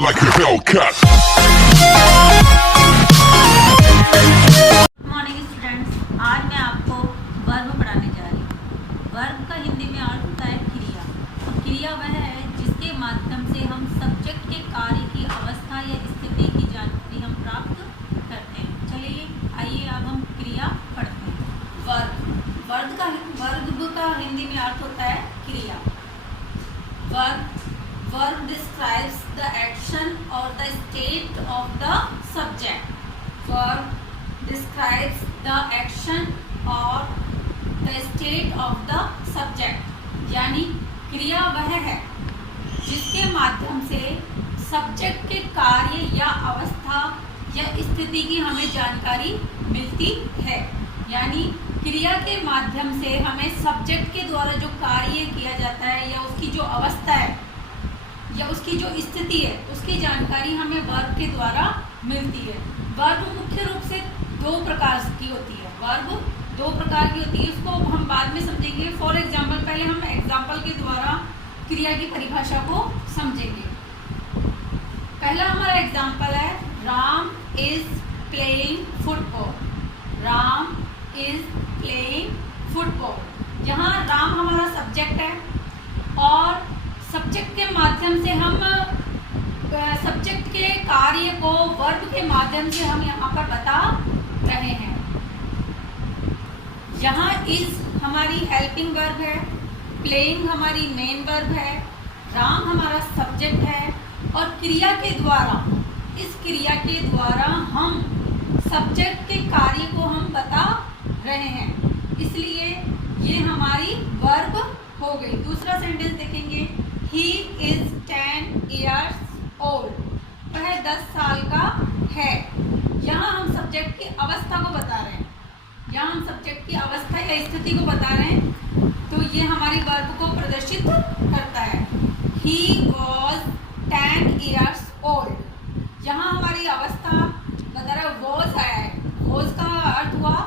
like a Hellcat. Morning students, आज मैं आपको वर्ब पढ़ाने जा रही हूँ। वर्ब का हिंदी में अर्थ होता है क्रिया। तो क्रिया वह है जिसके माध्यम से हम सब्जेक्ट के कार्य की अवस्था या स्थिति की जानकारी हम प्राप्त करते हैं। चलिए आइए अब हम क्रिया पढ़ते हैं। वर्ब का हिंदी में अर्थ होता है क्रिया। Verb describes the action or the state of the subject. Verb describes the action or the state of the subject. यानी क्रिया वह है जिसके माध्यम से सब्जेक्ट के कार्य या अवस्था या स्थिति की हमें जानकारी मिलती है। यानी क्रिया के माध्यम से हमें सब्जेक्ट के द्वारा जो कार्य किया जाता है या उसकी जो अवस्था है या उसकी जो स्थिति है उसकी जानकारी हमें वर्ब के द्वारा मिलती है। वर्ब मुख्य रूप से दो प्रकार की होती है। वर्ब दो प्रकार की होती है, इसको हम बाद में समझेंगे। फॉर एग्जाम्पल, पहले हम एग्जाम्पल के द्वारा क्रिया की परिभाषा को समझेंगे। पहला हमारा एग्जाम्पल है Ram is playing football. Ram is playing football. यहाँ राम हमारा सब्जेक्ट है और सब्जेक्ट के माध्यम से हम सब्जेक्ट के कार्य को वर्ब के माध्यम से हम यहाँ पर बता रहे हैं। यहाँ इज हमारी हेल्पिंग वर्ब है, प्लेइंग हमारी मेन वर्ब है, राम हमारा सब्जेक्ट है और क्रिया के द्वारा, इस क्रिया के द्वारा हम सब्जेक्ट के कार्य को हम बता रहे हैं, इसलिए ये हमारी वर्ब हो गई। दूसरा सेंटेंस देखेंगे, He is 10 years old। वह 10 साल का है। यहाँ हम सब्जेक्ट की अवस्था को बता रहे हैं। यहाँ हम सब्जेक्ट की अवस्था या स्थिति को बता रहे हैं, तो ये हमारी वर्ब को प्रदर्शित करता है। He was 10 years old। यहाँ हमारी अवस्था बता रहा है, was आया है। was का अर्थ हुआ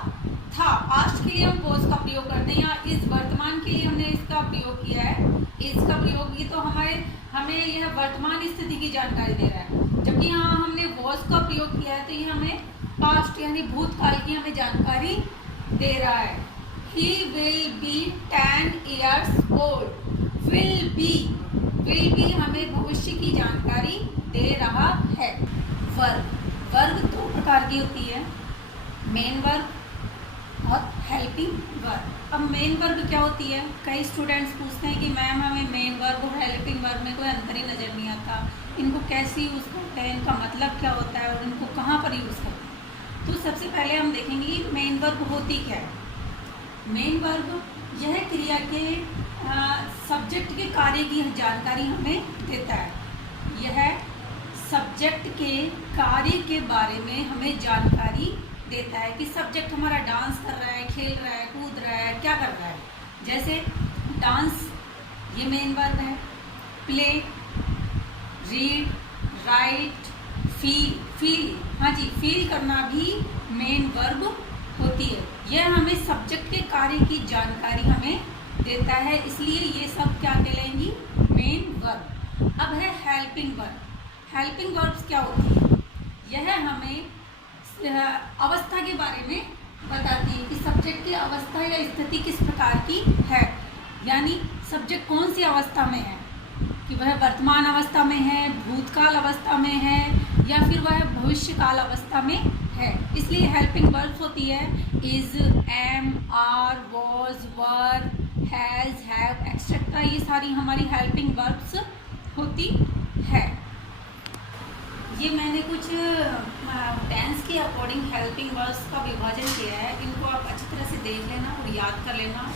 था। पास्ट के लिए हम was का प्रयोग करते हैं। यहाँ इस वर्तमान के लिए हमने इसका प्रयोग किया है। इसका प्रयोग ये तो हमें यह वर्तमान स्थिति की जानकारी दे रहा है, जबकि यहाँ हमने was का प्रयोग किया है तो ये हमें पास्ट यानी भूतकाल की हमें जानकारी दे रहा है। He will be 10 years old। will be हमें भविष्य की जानकारी दे रहा है। वर्ब दो प्रकार की होती है, मेन वर्ब और हेल्पिंग वर्ब। अब मेन वर्ब क्या होती है? कई स्टूडेंट्स पूछते हैं कि मैम हमें मेन वर्ब और हेल्पिंग वर्ब में कोई अंतर ही नज़र नहीं आता, इनको कैसे यूज़ करते हैं, इनका मतलब क्या होता है और इनको कहाँ पर यूज़ करते हैं। तो सबसे पहले हम देखेंगे कि मेन वर्ब होती क्या है। मेन वर्ब यह क्रिया के सब्जेक्ट के कार्य की जानकारी हमें देता है। यह सब्जेक्ट के कार्य के बारे में हमें जानकारी देता है कि सब्जेक्ट हमारा डांस कर रहा है, खेल रहा है, कूद रहा है, क्या कर रहा है। जैसे डांस ये मेन वर्ब है, प्ले, रीड, राइट, फील हाँ जी, फील करना भी मेन वर्ब होती है। यह हमें सब्जेक्ट के कार्य की जानकारी हमें देता है, इसलिए ये सब क्या कहलाएंगी? Main verb. अब है हेल्पिंग वर्ब। हेल्पिंग वर्ब्स क्या होती है? यह हमें अवस्था के बारे में बताती है कि सब्जेक्ट की अवस्था या स्थिति किस प्रकार की है। यानी सब्जेक्ट कौन सी अवस्था में है, कि वह वर्तमान अवस्था में है, भूतकाल अवस्था में है या फिर वह भविष्यकाल अवस्था में है। इसलिए हेल्पिंग वर्ब्स होती है is, am, are, was, were, has, have, etcetera. ये सारी हमारी हेल्पिंग वर्ब्स होती है। ये मैंने कुछ टेंस के अकॉर्डिंग हेल्पिंग वर्ब्स का विभाजन किया है। इनको आप अच्छी तरह से देख लेना और याद कर लेना।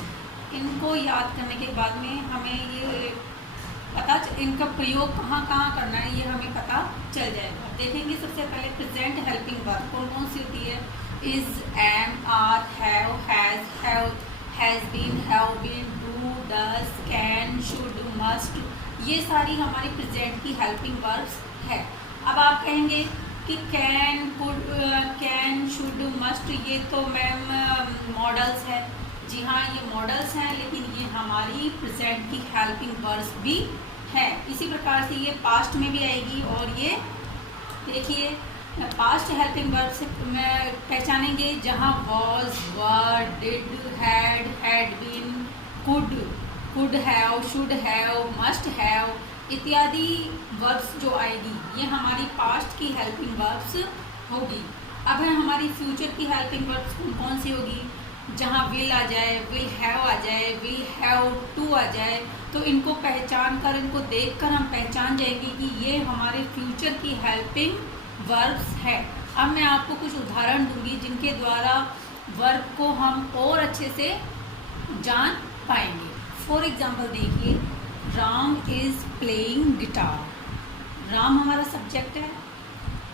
इनको याद करने के बाद में हमें ये इनका प्रयोग कहाँ कहाँ करना है ये हमें पता चल जाएगा। देखेंगे सबसे पहले प्रेजेंट हेल्पिंग वर्ब कौन कौन सी होती है? Is, am, are, have, has been, do, does, can, should, must. ये सारी हमारी प्रेजेंट की हेल्पिंग वर्ब्स है। अब आप कहेंगे कि can, could, can, should, must ये तो मैम मॉडल्स है। जी हाँ, ये मॉडल्स हैं, लेकिन ये हमारी प्रेजेंट की हेल्पिंग वर्ब्स भी है। इसी प्रकार से ये पास्ट में भी आएगी। और ये देखिए पास्ट हेल्पिंग वर्ब से पहचानेंगे जहाँ was, were, did, had been, could have, should have, must have इत्यादि वर्ब्स जो आएगी ये हमारी पास्ट की हेल्पिंग वर्ब्स होगी। अब है हमारी फ्यूचर की हेल्पिंग वर्ब्स कौन सी होगी, जहाँ विल आ जाए, विल हैव आ जाए, विल हैव टू आ जाए, तो इनको पहचान कर, इनको देखकर हम पहचान जाएंगे कि ये हमारे फ्यूचर की हेल्पिंग वर्ब्स है। अब मैं आपको कुछ उदाहरण दूंगी जिनके द्वारा वर्ब को हम और अच्छे से जान पाएंगे। फॉर एग्जाम्पल देखिए, Ram is playing guitar. Ram हमारा सब्जेक्ट है,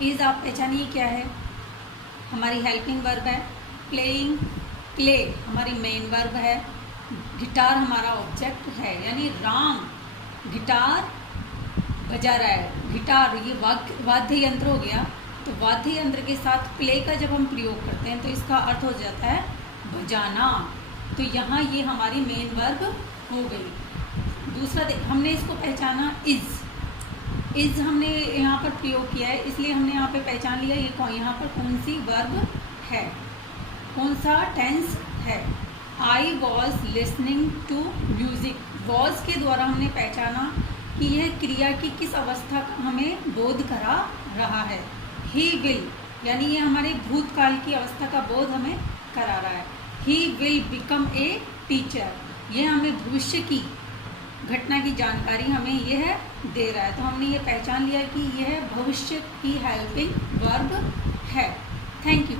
इज़ आप पहचानिए क्या है, हमारी हेल्पिंग वर्ब है, प्लेइंग प्ले हमारी मेन वर्ब है, गिटार हमारा ऑब्जेक्ट है। यानी राम गिटार बजा रहा है। गिटार ये वाद्य यंत्र हो गया, तो वाद्य यंत्र के साथ प्ले का जब हम प्रयोग करते हैं तो इसका अर्थ हो जाता है बजाना। तो यहाँ ये हमारी मेन वर्ब हो गई। दूसरा हमने इसको पहचाना, इज़ हमने यहाँ पर प्रयोग किया है, इसलिए हमने यहाँ पे पहचान लिया ये यहाँ पर कौन सी वर्ब है, कौन सा टेंस है। I was listening to music, was के द्वारा हमने पहचाना कि यह क्रिया की किस अवस्था का हमें बोध करा रहा है। ही विल यानी ये हमारे भूतकाल की अवस्था का बोध हमें करा रहा है। He will become a teacher, यह हमें भविष्य की घटना की जानकारी हमें यह दे रहा है। तो हमने ये पहचान लिया कि यह भविष्य की हेल्पिंग वर्ब है। Thank you.